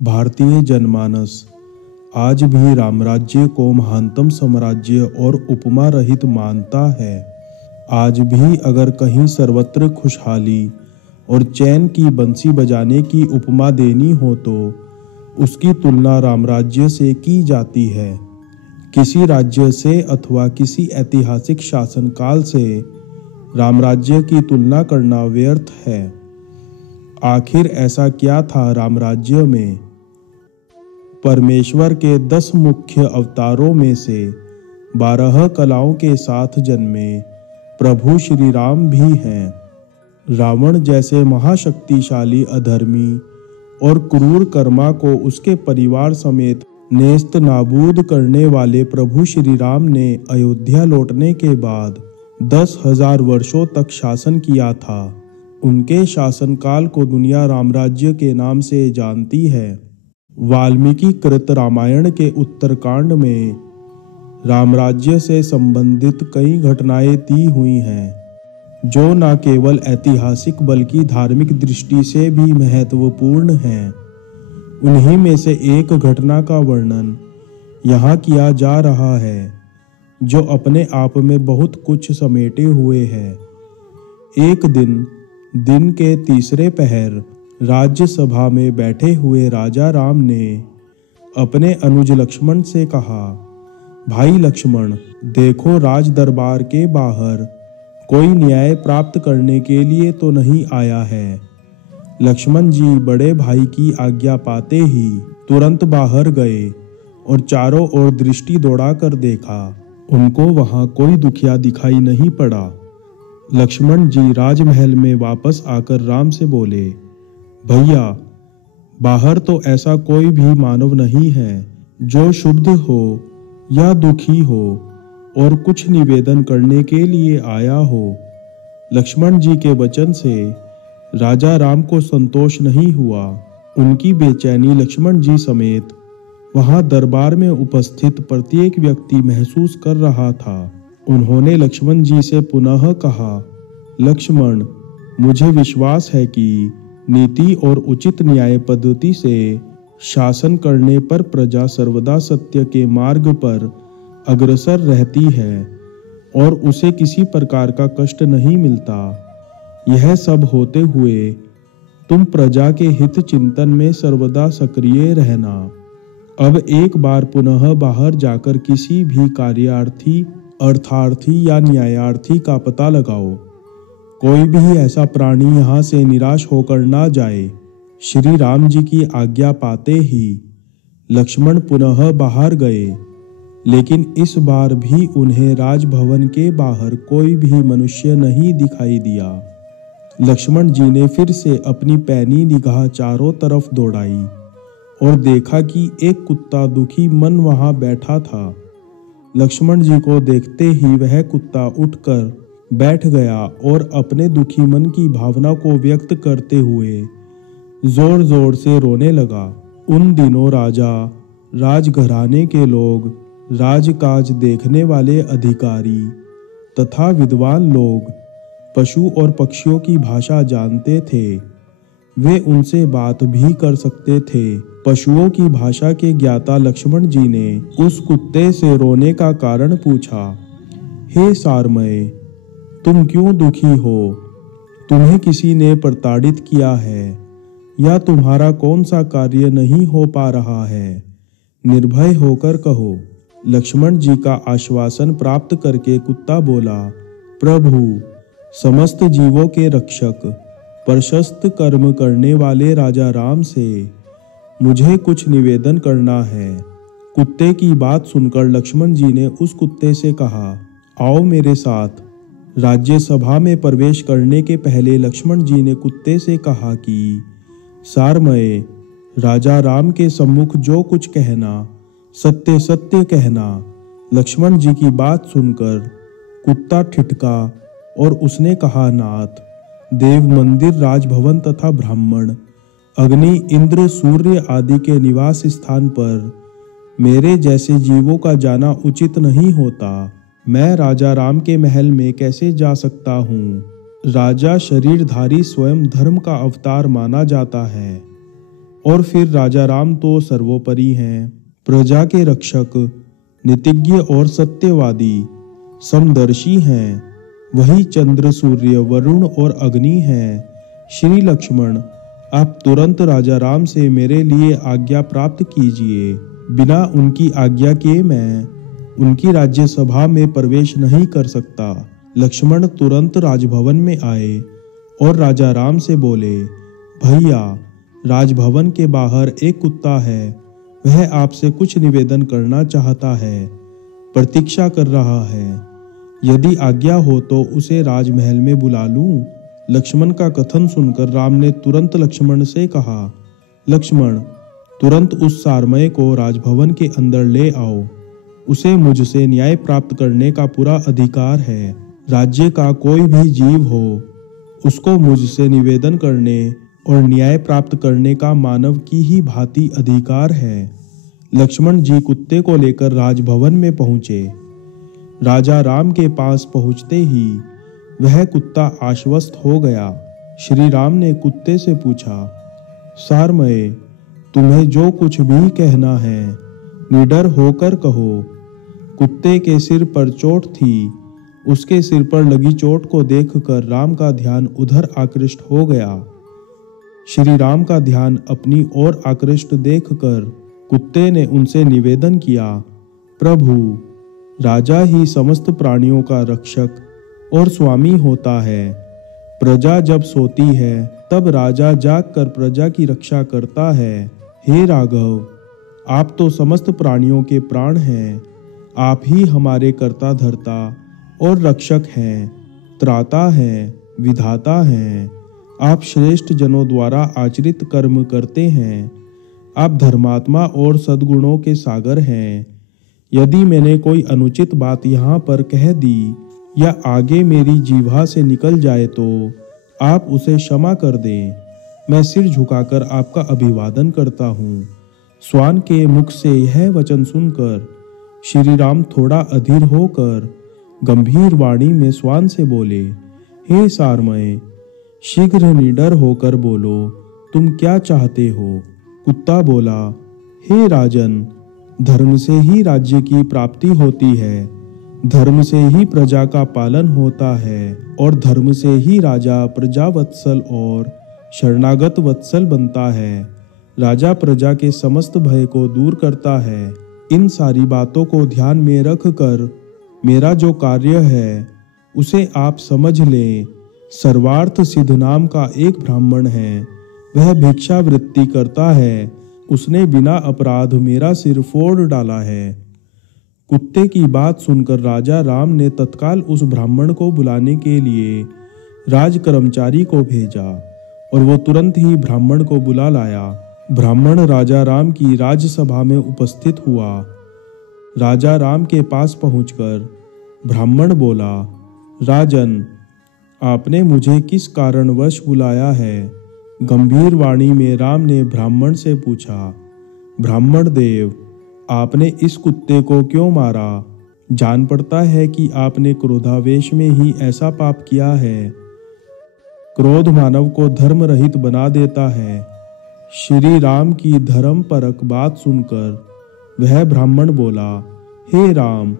भारतीय जनमानस आज भी रामराज्य को महानतम साम्राज्य और उपमा रहित मानता है। आज भी अगर कहीं सर्वत्र खुशहाली और चैन की बंसी बजाने की उपमा देनी हो तो उसकी तुलना रामराज्य से की जाती है। किसी राज्य से अथवा किसी ऐतिहासिक शासनकाल से रामराज्य की तुलना करना व्यर्थ है। आखिर ऐसा क्या था रामराज्य में? परमेश्वर के 10 मुख्य अवतारों में से 12 कलाओं के साथ जन्मे प्रभु श्री राम भी हैं। रावण जैसे महाशक्तिशाली अधर्मी और क्रूर कर्मा को उसके परिवार समेत नेस्त नाबूद करने वाले प्रभु श्री राम ने अयोध्या लौटने के बाद 10,000 वर्षों तक शासन किया था। उनके शासनकाल को दुनिया रामराज्य के नाम से जानती है। वाल्मीकि कृत रामायण के उत्तरकांड में रामराज्य से संबंधित कई घटनाएं दी हुई हैं, जो न केवल ऐतिहासिक बल्कि धार्मिक दृष्टि से भी महत्वपूर्ण हैं। उन्हीं में से एक घटना का वर्णन यहाँ किया जा रहा है, जो अपने आप में बहुत कुछ समेटे हुए है। एक दिन के तीसरे पहर राज्यसभा में बैठे हुए राजा राम ने अपने अनुज लक्ष्मण से कहा, भाई लक्ष्मण, देखो राज दरबार के बाहर कोई न्याय प्राप्त करने के लिए तो नहीं आया है। लक्ष्मण जी बड़े भाई की आज्ञा पाते ही तुरंत बाहर गए और चारों ओर दृष्टि दौड़ा कर देखा। उनको वहां कोई दुखिया दिखाई नहीं पड़ा। लक्ष्मण जी राजमहल में वापस आकर राम से बोले, भैया, बाहर तो ऐसा कोई भी मानव नहीं है जो शुद्ध हो या दुखी हो और कुछ निवेदन करने के लिए आया हो। लक्ष्मण जी के वचन से राजा राम को संतोष नहीं हुआ। उनकी बेचैनी लक्ष्मण जी समेत वहां दरबार में उपस्थित प्रत्येक व्यक्ति महसूस कर रहा था। उन्होंने लक्ष्मण जी से पुनः कहा, लक्ष्मण, मुझे विश्वास है कि नीति और उचित न्याय पद्धति से शासन करने पर प्रजा सर्वदा सत्य के मार्ग पर अग्रसर रहती है और उसे किसी प्रकार का कष्ट नहीं मिलता। यह सब होते हुए तुम प्रजा के हित चिंतन में सर्वदा सक्रिय रहना। अब एक बार पुनः बाहर जाकर किसी भी कार्यार्थी, अर्थार्थी या न्यायार्थी का पता लगाओ। कोई भी ऐसा प्राणी यहाँ से निराश होकर ना जाए। श्री राम जी की आज्ञा पाते ही लक्ष्मण पुनः बाहर गए, लेकिन इस बार भी उन्हें राजभवन के बाहर कोई भी मनुष्य नहीं दिखाई दिया। लक्ष्मण जी ने फिर से अपनी पैनी निगाह चारों तरफ दौड़ाई और देखा कि एक कुत्ता दुखी मन वहां बैठा था। लक्ष्मण जी को देखते ही वह कुत्ता उठकर बैठ गया और अपने दुखी मन की भावना को व्यक्त करते हुए जोर जोर से रोने लगा। उन दिनों राजा, राजघराने के लोग, राजकाज देखने वाले अधिकारी तथा विद्वान लोग पशु और पक्षियों की भाषा जानते थे। वे उनसे बात भी कर सकते थे। पशुओं की भाषा के ज्ञाता लक्ष्मण जी ने उस कुत्ते से रोने का कारण पूछा, हे सारमय, तुम क्यों दुखी हो? तुम्हें किसी ने प्रताड़ित किया है या तुम्हारा कौन सा कार्य नहीं हो पा रहा है? निर्भय होकर कहो। लक्ष्मण जी का आश्वासन प्राप्त करके कुत्ता बोला, प्रभु, समस्त जीवों के रक्षक, प्रशस्त कर्म करने वाले राजा राम से मुझे कुछ निवेदन करना है। कुत्ते की बात सुनकर लक्ष्मण जी ने उस कुत्ते से कहा, आओ मेरे साथ। राज्यसभा में प्रवेश करने के पहले लक्ष्मण जी ने कुत्ते से कहा कि सारमय, राजा राम के सम्मुख जो कुछ कहना, सत्य सत्य कहना। लक्ष्मण जी की बात सुनकर कुत्ता ठिठका और उसने कहा, नाथ, देव मंदिर, राजभवन तथा ब्राह्मण, अग्नि, इंद्र, सूर्य आदि के निवास स्थान पर मेरे जैसे जीवों का जाना उचित नहीं होता। मैं राजा राम के महल में कैसे जा सकता हूँ? राजा शरीरधारी स्वयं धर्म का अवतार माना जाता है। और फिर राजा राम तो सर्वोपरि हैं, प्रजा के रक्षक, नीतिज्ञ और सत्यवादी, समदर्शी हैं। वही चंद्र, सूर्य, वरुण और अग्नि हैं। श्री लक्ष्मण, आप तुरंत राजा राम से मेरे लिए आज्ञा प्राप्त कीजिए। बिना उनकी आज्ञा के मैं उनकी राज्यसभा में प्रवेश नहीं कर सकता। लक्ष्मण तुरंत राजभवन में आए और राजा राम से बोले, भैया, राजभवन के बाहर एक कुत्ता है, वह आपसे कुछ निवेदन करना चाहता है, प्रतीक्षा कर रहा है। यदि आज्ञा हो तो उसे राजमहल में बुला लूं। लक्ष्मण का कथन सुनकर राम ने तुरंत लक्ष्मण से कहा, लक्ष्मण, तुरंत उस सारमय को राजभवन के अंदर ले आओ। उसे मुझसे न्याय प्राप्त करने का पूरा अधिकार है। राज्य का कोई भी जीव हो, उसको मुझसे निवेदन करने और न्याय प्राप्त करने का मानव की ही भांति अधिकार है। लक्ष्मण जी कुत्ते को लेकर राजभवन में पहुंचे। राजा राम के पास पहुंचते ही वह कुत्ता आश्वस्त हो गया। श्री राम ने कुत्ते से पूछा, सारमय, तुम्हें जो कुछ भी कहना है निडर होकर कहो। कुत्ते के सिर पर चोट थी। उसके सिर पर लगी चोट को देखकर राम का ध्यान उधर आकृष्ट हो गया। श्री राम का ध्यान अपनी ओर आकृष्ट देखकर कुत्ते ने उनसे निवेदन किया, प्रभु, राजा ही समस्त प्राणियों का रक्षक और स्वामी होता है। प्रजा जब सोती है तब राजा जागकर प्रजा की रक्षा करता है। हे राघव, आप तो समस्त प्राणियों के प्राण हैं। आप ही हमारे कर्ता धर्ता और रक्षक हैं, त्राता हैं, विधाता हैं। आप श्रेष्ठ जनों द्वारा आचरित कर्म करते हैं। आप धर्मात्मा और सद्गुणों के सागर हैं। यदि मैंने कोई अनुचित बात यहाँ पर कह दी या आगे मेरी जीभा से निकल जाए तो आप उसे क्षमा कर दें। मैं सिर झुकाकर आपका अभिवादन करता हूँ। स्वान के मुख से यह वचन सुनकर श्री राम थोड़ा अधीर होकर गंभीर वाणी में स्वान से बोले, हे सारमय, शीघ्र निडर होकर बोलो, तुम क्या चाहते हो। कुत्ता बोला, हे राजन, धर्म से ही राज्य की प्राप्ति होती है, धर्म से ही प्रजा का पालन होता है और धर्म से ही राजा प्रजा वत्सल और शरणागत वत्सल बनता है। राजा प्रजा के समस्त भय को दूर करता है। इन सारी बातों को ध्यान में रखकर मेरा जो कार्य है उसे आप समझ लें। सर्वार्थ सिद्ध नाम का एक ब्राह्मण है, वह भिक्षावृत्ति करता है। उसने बिना अपराध मेरा सिर फोड़ डाला है। कुत्ते की बात सुनकर राजा राम ने तत्काल उस ब्राह्मण को बुलाने के लिए राज कर्मचारी को भेजा और वो तुरंत ही ब्राह्मण को बुला लाया। ब्राह्मण राजा राम की राजसभा में उपस्थित हुआ। राजा राम के पास पहुंचकर ब्राह्मण बोला, राजन, आपने मुझे किस कारणवश बुलाया है। गंभीर वाणी में राम ने ब्राह्मण से पूछा, ब्राह्मण देव, आपने इस कुत्ते को क्यों मारा। जान पड़ता है कि आपने क्रोधावेश में ही ऐसा पाप किया है। क्रोध मानव को धर्म रहित बना देता है। श्री राम की धर्म परक बात सुनकर वह ब्राह्मण बोला, हे राम,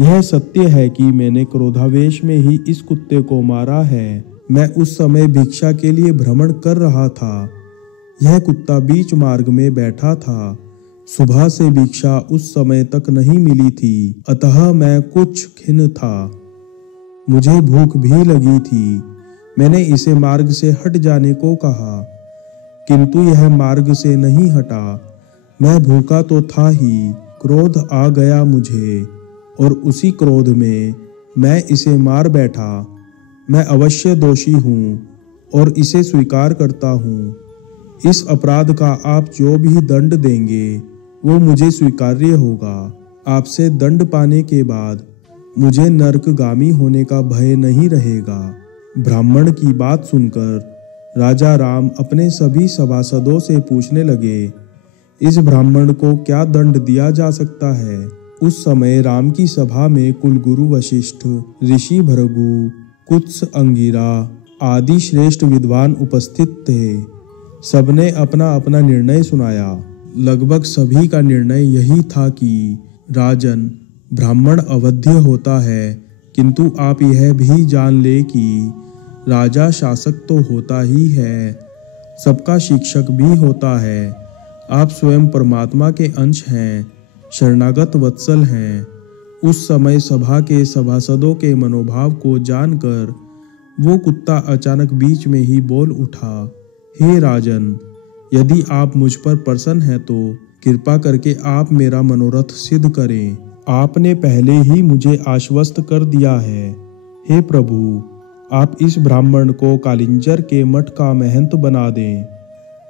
यह सत्य है कि मैंने क्रोधावेश में ही इस कुत्ते को मारा है। मैं उस समय भिक्षा के लिए भ्रमण कर रहा था। यह कुत्ता बीच मार्ग में बैठा था। सुबह से भिक्षा उस समय तक नहीं मिली थी, अतः मैं कुछ खिन्न था। मुझे भूख भी लगी थी। मैंने इसे मार्ग से हट जाने को कहा, किंतु यह मार्ग से नहीं हटा। मैं भूखा तो था ही, क्रोध आ गया मुझे और उसी क्रोध में मैं इसे मार बैठा। मैं अवश्य दोषी हूँ और इसे स्वीकार करता हूँ। इस अपराध का आप जो भी दंड देंगे वो मुझे स्वीकार्य होगा। आपसे दंड पाने के बाद मुझे नरकगामी होने का भय नहीं रहेगा। ब्राह्मण की बात सुनकर राजा राम अपने सभी सभासदों से पूछने लगे, इस ब्राह्मण को क्या दंड दिया जा सकता है। उस समय राम की सभा में कुलगुरु वशिष्ठ, ऋषि भृगु, कुत्स, अंगिरा आदि श्रेष्ठ विद्वान उपस्थित थे। सबने अपना अपना निर्णय सुनाया। लगभग सभी का निर्णय यही था कि राजन, ब्राह्मण अवध्य होता है, किंतु आप यह भी जान ले कि राजा शासक तो होता ही है, सबका शिक्षक भी होता है। आप स्वयं परमात्मा के अंश हैं, शरणागत वत्सल हैं। उस समय सभा के सभासदों के मनोभाव को जानकर वो कुत्ता अचानक बीच में ही बोल उठा, हे राजन, यदि आप मुझ पर प्रसन्न हैं तो कृपा करके आप मेरा मनोरथ सिद्ध करें। आपने पहले ही मुझे आश्वस्त कर दिया है। हे प्रभु, आप इस ब्राह्मण को कालिंजर के मठ का महंत बना दें।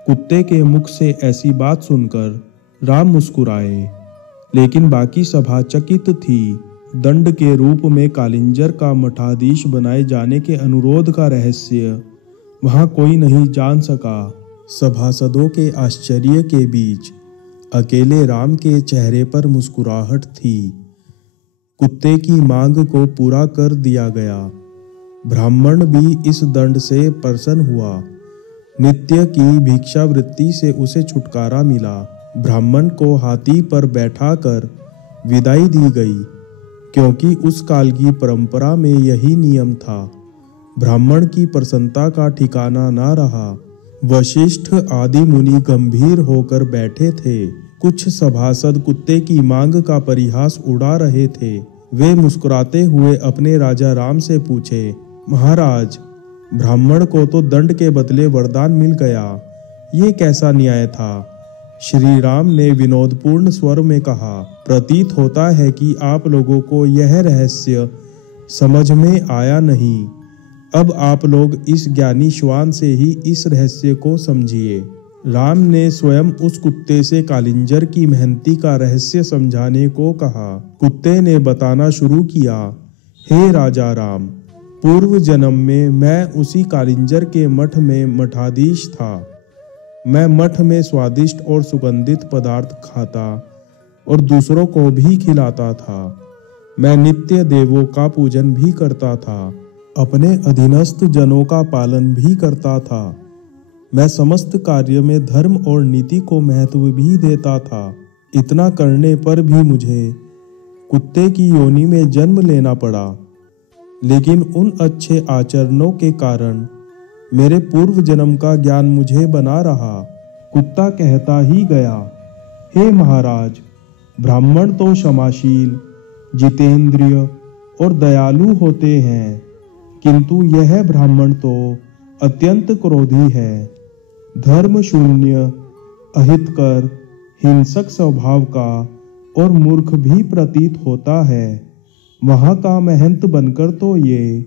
कुत्ते के मुख से ऐसी बात सुनकर राम मुस्कुराए, लेकिन बाकी सभा चकित थी। दंड के रूप में कालिंजर का मठाधीश बनाए जाने के अनुरोध का रहस्य वहां कोई नहीं जान सका। सभासदों के आश्चर्य के बीच अकेले राम के चेहरे पर मुस्कुराहट थी। कुत्ते की मांग को पूरा कर दिया गया। ब्राह्मण भी इस दंड से प्रसन्न हुआ। नित्य की भिक्षावृत्ति से उसे छुटकारा मिला। ब्राह्मण को हाथी पर बैठाकर विदाई दी गई, क्योंकि उस काल की परंपरा में यही नियम था। ब्राह्मण की प्रसन्नता का ठिकाना ना रहा। वशिष्ठ आदि मुनि गंभीर होकर बैठे थे। कुछ सभासद कुत्ते की मांग का परिहास उड़ा रहे थे। वे मुस्कुराते हुए अपने राजा राम से पूछे, महाराज, ब्राह्मण को तो दंड के बदले वरदान मिल गया, ये कैसा न्याय था? श्री राम ने विनोदपूर्ण स्वर में कहा, प्रतीत होता है कि आप लोगों को यह रहस्य समझ में आया नहीं। अब आप लोग इस ज्ञानी श्वान से ही इस रहस्य को समझिए। राम ने स्वयं उस कुत्ते से कालिंजर की मेहनती का रहस्य समझाने को कहा। कुत्ते ने बताना शुरू किया, हे राजा राम, पूर्व जन्म में मैं उसी कालिंजर के मठ में मठाधीश था। मैं मठ में स्वादिष्ट और सुगंधित पदार्थ खाता और दूसरों को भी खिलाता था। मैं नित्य देवों का पूजन भी करता था, अपने अधीनस्थ जनों का पालन भी करता था। मैं समस्त कार्य में धर्म और नीति को महत्व भी देता था। इतना करने पर भी मुझे कुत्ते की योनि में जन्म लेना पड़ा, लेकिन उन अच्छे आचरणों के कारण मेरे पूर्व जन्म का ज्ञान मुझे बना रहा। कुत्ता कहता ही गया, हे महाराज, ब्राह्मण तो क्षमाशील, जितेंद्रिय और दयालु होते हैं, किंतु यह ब्राह्मण तो अत्यंत क्रोधी है, धर्म शून्य, अहितकर, हिंसक स्वभाव का और मूर्ख भी प्रतीत होता है। वहां का महंत बनकर तो ये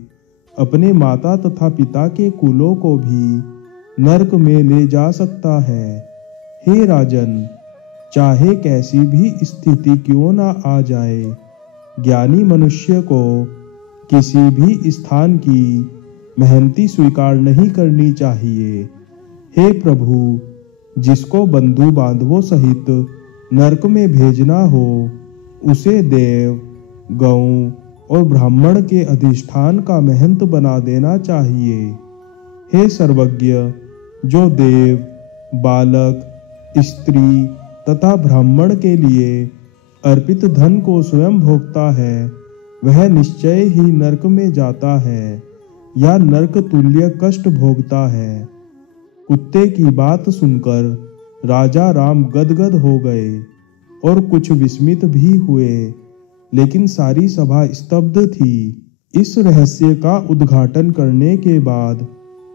अपने माता तथा पिता के कुलों को भी नरक में ले जा सकता है। हे राजन, चाहे कैसी भी स्थिति क्यों ना आ जाए, ज्ञानी मनुष्य को किसी भी स्थान की मेहनती स्वीकार नहीं करनी चाहिए। हे प्रभु, जिसको बंधु बांधवों सहित नरक में भेजना हो, उसे देव, गौ और ब्राह्मण के अधिष्ठान का महंत बना देना चाहिए। हे सर्वज्ञ, जो देव, बालक, स्त्री तथा ब्राह्मण के लिए अर्पित धन को स्वयं भोगता है, वह निश्चय ही नरक में जाता है या नरक तुल्य कष्ट भोगता है। कुत्ते की बात सुनकर राजा राम गदगद हो गए और कुछ विस्मित भी हुए, लेकिन सारी सभा स्तब्ध थी। इस रहस्य का उद्घाटन करने के बाद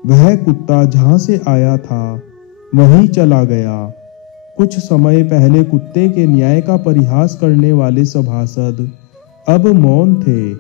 वह कुत्ता जहां से आया था वहीं चला गया। कुछ समय पहले कुत्ते के न्याय का परिहास करने वाले सभासद अब मौन थे।